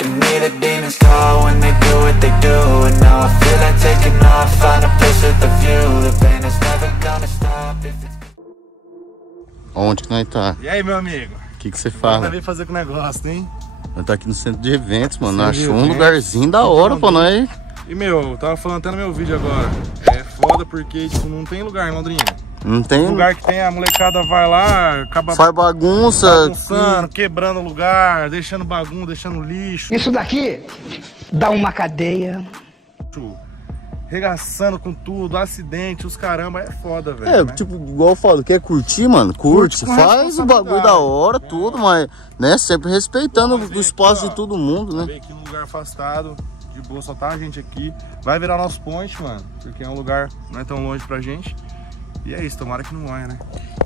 can hear the demons call when they do what they do. And now I feel like taking off, find a place with a view. The pain is never gonna stop if it's... Onde que nós tá? E aí, meu amigo? O que você fala? Nós veio fazer com o negócio, hein? Nós tá aqui no centro de eventos, mano. Centro Nós de achou um eventos. lugarzinho da hora pra nós. E, meu, eu tava falando até no meu vídeo agora. É foda porque, tipo, não tem lugar em Londrina. Não tem... Lugar que tem, a molecada vai lá, acaba faz bagunça. bagunçando, quebrando o lugar, deixando bagunça, deixando lixo. Isso daqui dá uma cadeia. Regaçando com tudo, acidente, os caramba, é foda, velho. É, né? tipo, igual eu falo, quer curtir, mano? Curte, com faz o bagulho da hora, tudo, mas, né, sempre respeitando Vamos ver o espaço aqui, de todo mundo, né? Veio aqui num lugar afastado, de boa, só tá a gente aqui. Vai virar nosso point, mano, porque é um lugar não é tão longe pra gente. E é isso, tomara que não morra, né?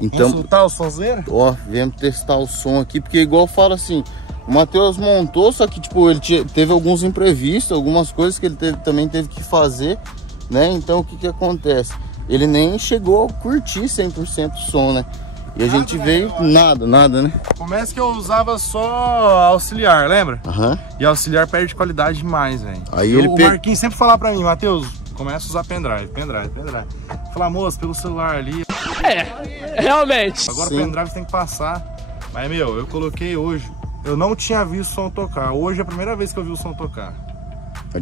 Então, vamos soltar o sonzeiro? ó, viemos testar o som aqui, porque igual eu falo assim, o Matheus montou, só que, tipo, ele teve alguns imprevistos, algumas coisas que ele também teve que fazer, né? Então, o que que acontece? Ele nem chegou a curtir 100% o som, né? E a gente veio, nada, né? Começa que eu usava só auxiliar, lembra? Aham. E auxiliar perde qualidade demais, velho. Aí O Marquinhos sempre falava pra mim, Matheus, começa a usar pendrive. Falar, moço, pelo celular ali. É, realmente. Agora Sim. o pendrive tem que passar. Mas, meu, eu coloquei hoje. Eu não tinha visto o som tocar. Hoje é a primeira vez que eu vi o som tocar.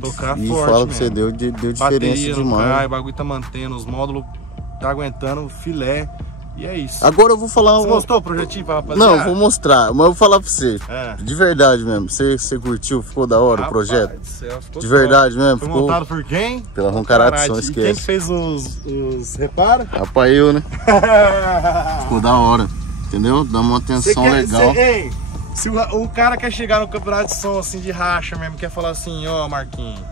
Tocar E forte fala pra você, mesmo. deu diferença Bateria não demais. cai, o bagulho tá mantendo, os módulos tá aguentando, filé. E é isso. Agora eu vou falar Você gostou do projetinho pra rapaziada? Não, vou mostrar, mas eu vou falar pra você. É. De verdade mesmo, você curtiu, ficou da hora o projeto? do céu, ficou De top. verdade mesmo, Foi ficou montado por quem? pela Roncarate Som, E quem que esquece. fez os reparos? Rapaz, eu, né? Ficou da hora, entendeu? Dá uma atenção legal. Ei, se o cara quer chegar no campeonato de som assim de racha mesmo, quer falar assim, ó, Marquinhos,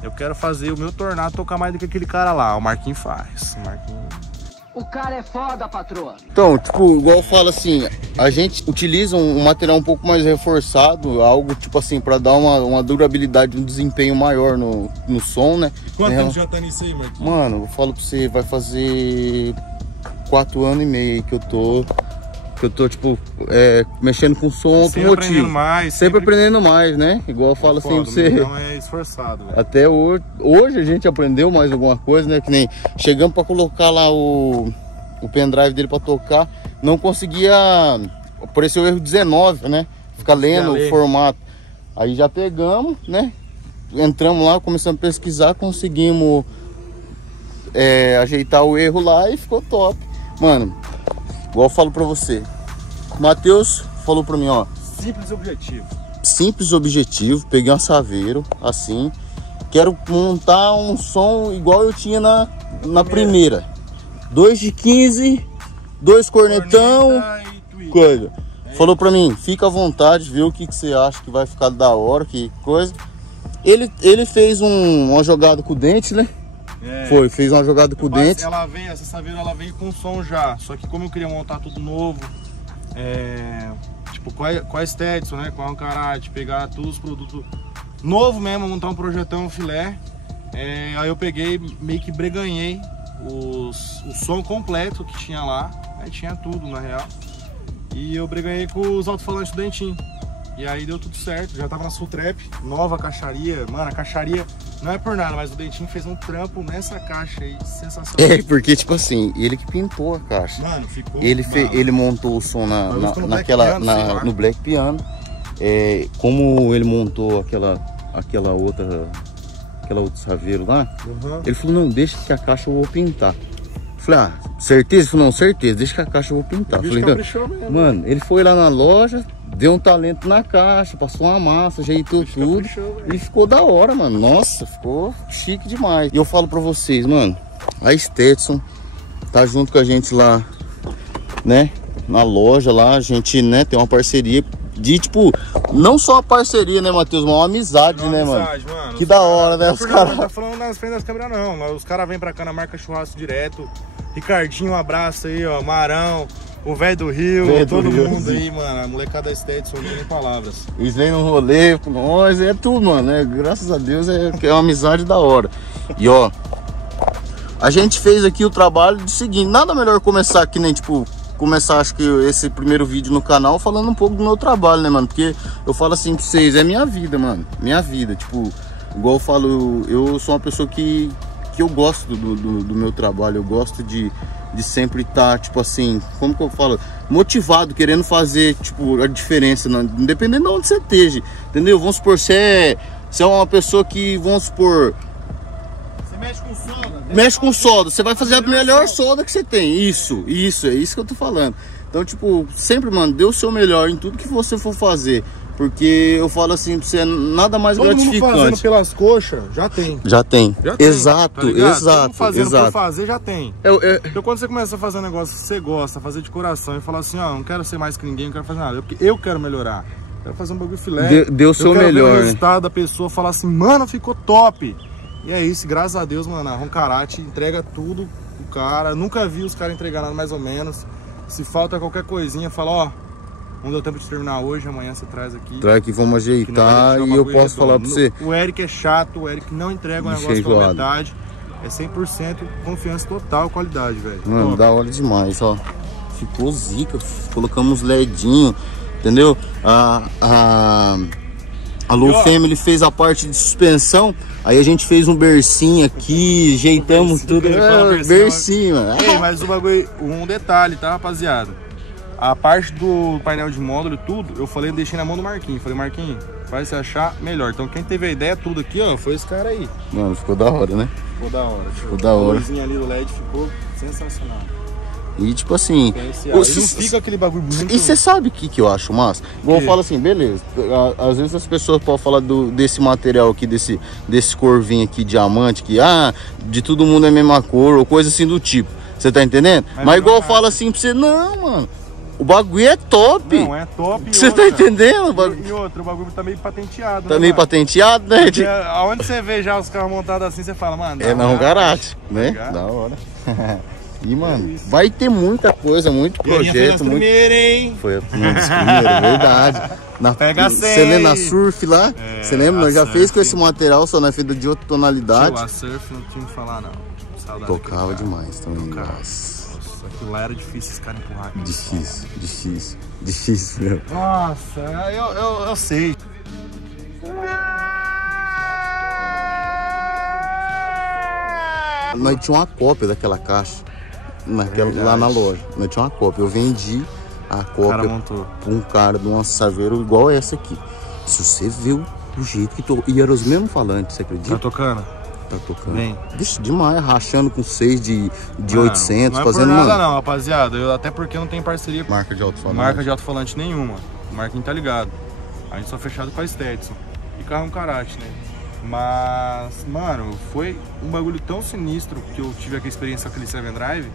eu quero fazer o meu tornado tocar mais do que aquele cara lá. O Marquinhos faz. O Marquinhos... O cara é foda, patroa. Então, tipo, igual eu falo assim, a gente utiliza um material um pouco mais reforçado, algo tipo assim, pra dar uma durabilidade, um desempenho maior no som, né? Quanto tempo já tá nisso aí, Marquinhos? Mano, eu falo pra você, vai fazer 4 anos e meio aí que eu tô tipo, mexendo com som Sempre automotivo. aprendendo mais. Sempre aprendendo mais, né? Igual eu falo assim pra você. Então é esforçado, velho. Até hoje a gente aprendeu mais alguma coisa, né? Que nem chegamos pra colocar lá o pendrive dele pra tocar, não conseguia, apareceu o erro 19, né? Ficar lendo o formato. Aí já pegamos, né? Entramos lá, começamos a pesquisar, conseguimos ajeitar o erro lá e ficou top. Mano, igual eu falo pra você, o Matheus falou pra mim, ó. Simples e objetivo. Simples objetivo, peguei um assaveiro, assim. Quero montar um som igual eu tinha na primeira. 2 de 15, 2 cornetão, coisa. Falou pra mim, fica à vontade, vê o que você acha que vai ficar da hora, que coisa. Ele fez uma jogada com o dente, né? Fez uma jogada com o dente. Essa assaveira ela veio com som já, só que como eu queria montar tudo novo, tipo com a Stetson, né, com a Roncarate, pegar todos os produtos novo mesmo, montar um projetão filé, aí eu peguei, meio que breganhei o som completo que tinha lá, aí tinha tudo na real, e eu breganhei com os alto-falantes do dentinho. E aí deu tudo certo, já tava na Sultrap, nova caixaria. Mano, a caixaria não é por nada, mas o Dentinho fez um trampo nessa caixa aí, sensacional. Porque tipo assim, ele que pintou a caixa. Mano, ficou... Ele montou o som no Black Piano. Como ele montou aquela outra saveiro lá, ele falou, não, deixa que a caixa eu vou pintar. Falei, certeza? Ele falou, não, certeza, deixa que a caixa eu vou pintar. Falei, mano, ele foi lá na loja, deu um talento na caixa, passou uma massa, ajeitou tudo e ficou da hora, mano. Nossa, ficou chique demais. E eu falo pra vocês, mano, a Stetson tá junto com a gente lá, né, na loja lá, a gente, né, tem uma parceria de, tipo, não só uma parceria, né, Matheus, mas uma amizade, né, mano? Que da hora, né, os caras... Não tá falando nas frentes das câmeras, não. Os caras vêm pra cá na marca Churrasco direto. Ricardinho, um abraço aí, ó, Marão, o velho do Rio, todo mundo aí, mano. A molecada da Stetson, não tem nem palavras. Eles vêm no rolê com nós, é tudo, mano, né? Graças a Deus é uma amizade da hora. E ó, a gente fez aqui o trabalho do seguinte, nada melhor começar que nem, tipo, começar, acho que esse primeiro vídeo no canal falando um pouco do meu trabalho, né, mano? Porque eu falo assim pra vocês, é minha vida, mano. Minha vida, tipo, igual eu falo, eu sou uma pessoa que eu gosto do meu trabalho, eu gosto de sempre estar, tipo assim, como que eu falo? Motivado, querendo fazer, tipo, a diferença, independente de onde você esteja, entendeu? Vamos supor, você é uma pessoa que, vamos supor... Mexe com solda. Mexe com solda, você vai fazer a melhor solda que você tem. Isso, é isso que eu tô falando. Então, tipo, sempre, mano, dê o seu melhor em tudo que você for fazer. Porque eu falo assim pra você, nada mais gratificante. Todo mundo fazendo pelas coxas, já tem. Já tem. Exato, tá exato. Fazendo exato. por fazer, já tem. Então quando você começa a fazer um negócio que você gosta, fazer de coração e falar assim, ó, não quero ser mais que ninguém, não quero fazer nada. Porque eu quero melhorar. Quero fazer um bagulho filé. Dê o seu melhor, ver o né? resultado da pessoa, falar assim, mano, ficou top. E é isso, graças a Deus, mano, a Roncarate entrega tudo pro cara. Nunca vi os caras entregar nada mais ou menos. Se falta qualquer coisinha, fala, ó, não deu tempo de terminar hoje, amanhã você traz aqui. Traz aqui, vamos ajeitar e eu posso falar pra você. O Eric é chato, o Eric não entrega um negócio pela metade. É 100% confiança total, qualidade, velho. Mano, top. Da hora demais, ó. Ficou zica, colocamos ledinho, entendeu? A Low Family fez a parte de suspensão, aí a gente fez um bercinho aqui, ajeitamos tudo. Bercinho, mano. Ei, mas o bagulho, um detalhe, tá, rapaziada? A parte do painel de módulo, tudo, eu falei, deixei na mão do Marquinhos. Falei, Marquinhos, vai se achar melhor. Então quem teve a ideia, tudo aqui, ó, foi esse cara aí. Mano, ficou da hora, né? Ficou da hora. Ficou da hora. A luzinha ali do LED ficou sensacional. E tipo assim, não fica aquele bagulho muito... E você sabe o que eu acho massa? Igual eu falo assim, beleza, às vezes as pessoas podem falar desse material aqui, desse corvinho aqui, diamante, que de todo mundo é a mesma cor, ou coisa assim do tipo. Você tá entendendo? Mas igual eu falo assim pra você, não, mano, o bagulho é top. Não, é top. Você tá entendendo? E outro, o bagulho tá meio patenteado. Tá meio patenteado, né? Porque aonde você vê já os carros montados assim, você fala, mano... É na Roncarate, né? Da hora. E, mano, vai ter muita coisa, muito projeto. Foi primeiro, hein? Foi um dos primeiros, verdade. Pega você lembra na Surf lá? Você lembra? Nós já fez com esse material, só na feita de outra tonalidade. A Surf não tinha que falar, não. Saudade. Tocava demais também. Nossa, aquilo lá era difícil esse cara empurrar. Difícil, meu. Nossa, eu sei. Nós tinha uma cópia daquela caixa. Lá na loja, nós tinha uma cópia. Eu vendi a cópia pra um cara de uma Saveiro igual essa aqui. Se você vê o jeito que tô. E eram os mesmos falantes, você acredita? Tá tocando? Tá tocando. Bem. Vixe, demais, rachando com 6 de 800, não é fazendo por nada não, rapaziada. Até porque não tem parceria com marca de alto-falante. Marca de alto-falante nenhuma. O Marquinhos tá ligado. A gente só fechado com a Stetson. E carro Roncarate, né? Mas, mano, foi um bagulho tão sinistro que eu tive aquela experiência com aquele 7Drive,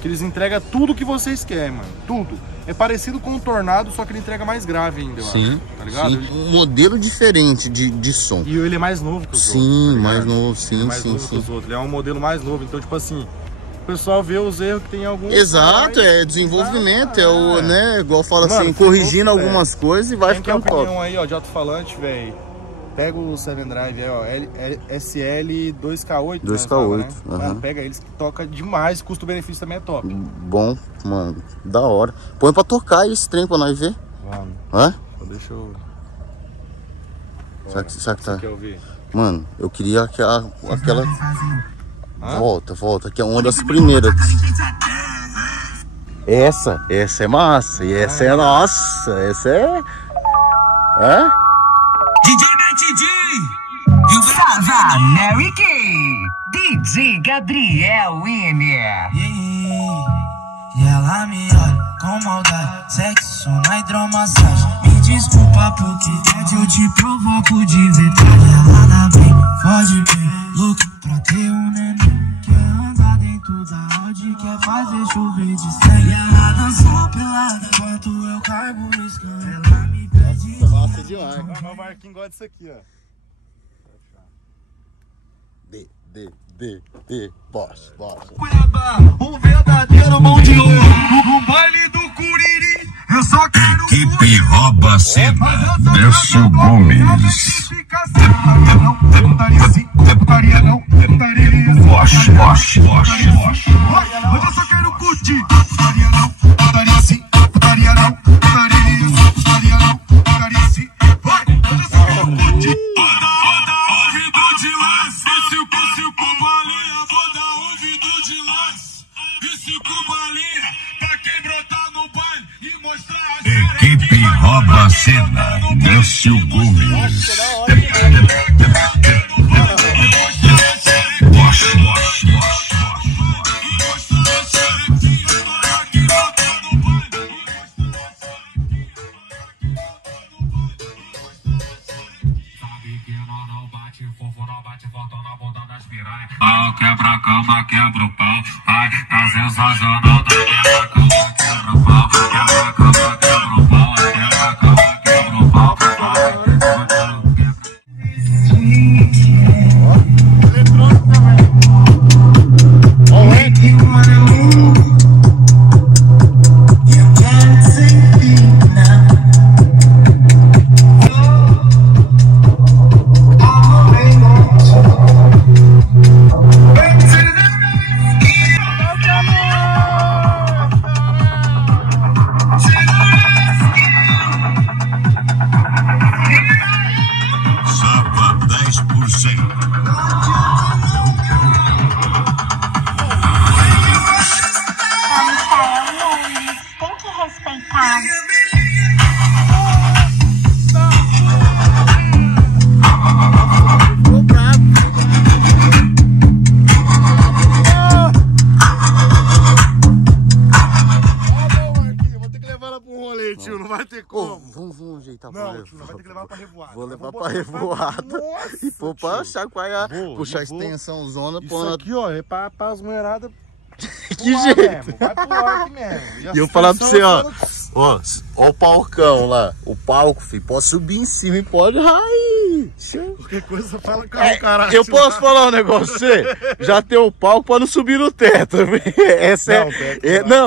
que eles entregam tudo que vocês querem, mano. Tudo. É parecido com um Tornado, só que ele entrega mais grave ainda, eu acho. Tá ligado? Sim. Um modelo diferente de som. E ele é mais novo que os outros. Sim, tá mais novo, sim, ele é mais novo que os outros. Ele é um modelo mais novo. Então, tipo assim, o pessoal vê os erros que tem alguns. Exato, é desenvolvimento, né? Igual fala assim, corrigindo algumas coisas e vai ficando top. Tem aí, ó, de alto-falante, velho. Pega o 7Drive aí, ó, SL 2K8. 2K8, né? Mano, pega eles que toca demais, custo-benefício também é top. Bom, mano, da hora. Põe pra tocar esse trem pra nós ver. Vamos. Hã? Deixa eu... Será que tá... Você quer ouvir? Mano, eu queria aquela... Volta, que é uma das primeiras. Essa é massa, e essa é nossa, essa é... Hã? DJ Sava Mary Kay, DJ Gabriel Winner. E ela me olha com maldade, sexo na hidromassagem. Me desculpa porque eu te provoco de verdade. Ela dá bem, foge bem, louco pra ter um neném. Quer andar dentro da Audi, quer fazer chover de sangue. E ela dançou pelada enquanto eu cargo o escândalo. Ela me pede. Nossa, demais. O Marquinhos gosta disso aqui, ó. Boss. Cuiabá, um verdadeiro mão de ouro. No baile do Curiri, eu só quero. Equipe rouba a cena. Nelson Gomes. Putaria sim, putaria não, putaria. Bosch. Hoje eu só quero curtir. Putaria não, putaria. Décio Gomes. Pau, quebra a cama, quebra o pau. Vai, tá sensacional, tá quebra a cama, quebra o pau. Quebra a cama, quebra o pau. Quebra a cama, quebra o pau. Não vai ter como. Vamos ajeitar. Não, tio, vai ter que levar pra revoada. Vou levar pra revoada. E pôr pra chacoalhar, puxar a extensão zona. Isso aqui, ó, é pra as mulheradas. Que jeito. Mesmo. Vai pular aqui mesmo. E eu falar pra você, ó o palcão lá. O palco, filho, pode subir em cima e pode rair. Qualquer coisa fala com o caralho. Eu posso falar um negócio pra você? Já tem o palco pra não subir no teto. Essa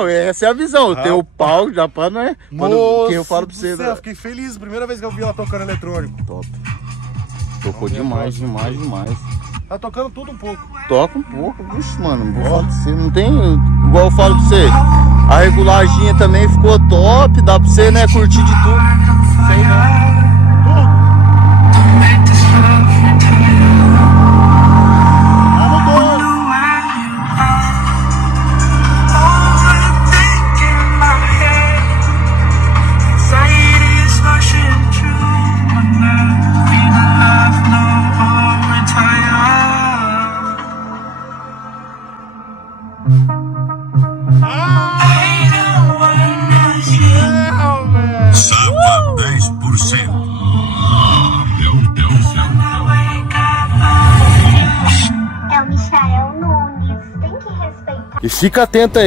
essa é a visão. Tem o palco já pra, né? Quem eu falo pra você. Eu fiquei feliz. Primeira vez que eu vi ela tocando eletrônico. Top. Tocou demais. Tá tocando tudo um pouco. Toca um pouco, vixe, mano. Vou falar pra você. Não tem. Igual eu falo pra você. A regulaginha também ficou top. Dá pra você, né? Curtir de tudo. Sei não. Sapa 10%. Meu Deus. É o Michael Nunes, tem que respeitar. E fica atento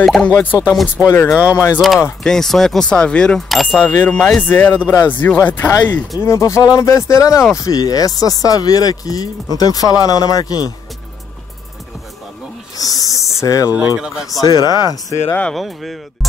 aí que eu não gosto de soltar muito spoiler não, mas ó, quem sonha com Saveiro, a Saveiro mais era do Brasil vai tá aí. E não tô falando besteira não, fi. Essa Saveiro aqui, não tem o que falar não, né, Marquinhos? Será que ela vai pra longe? Cê é louco. Será? Vamos ver, meu Deus.